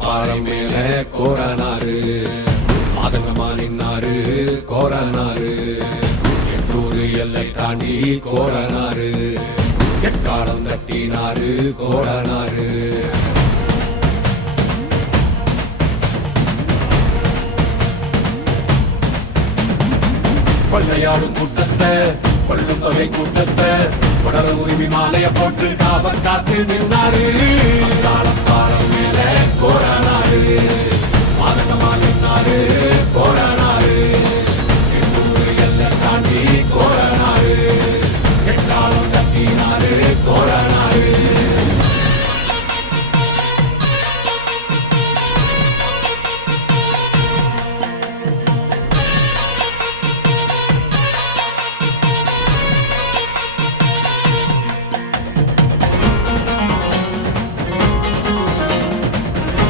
பாறை மேல கோரனாரு மாதங்கமா நின்னாரு கோரனாரு எட்டூரு எல்லை தாண்டி கோரனாரு எக்காலம் தட்டினாரு கோரனாரு கொள்ளையாடும் கூட்டத்தை கொள்ளும் தொகை கூட்டத்தை தொடர உரிமை மாலைய போட்டு காவல் காத்து நின்றாரு.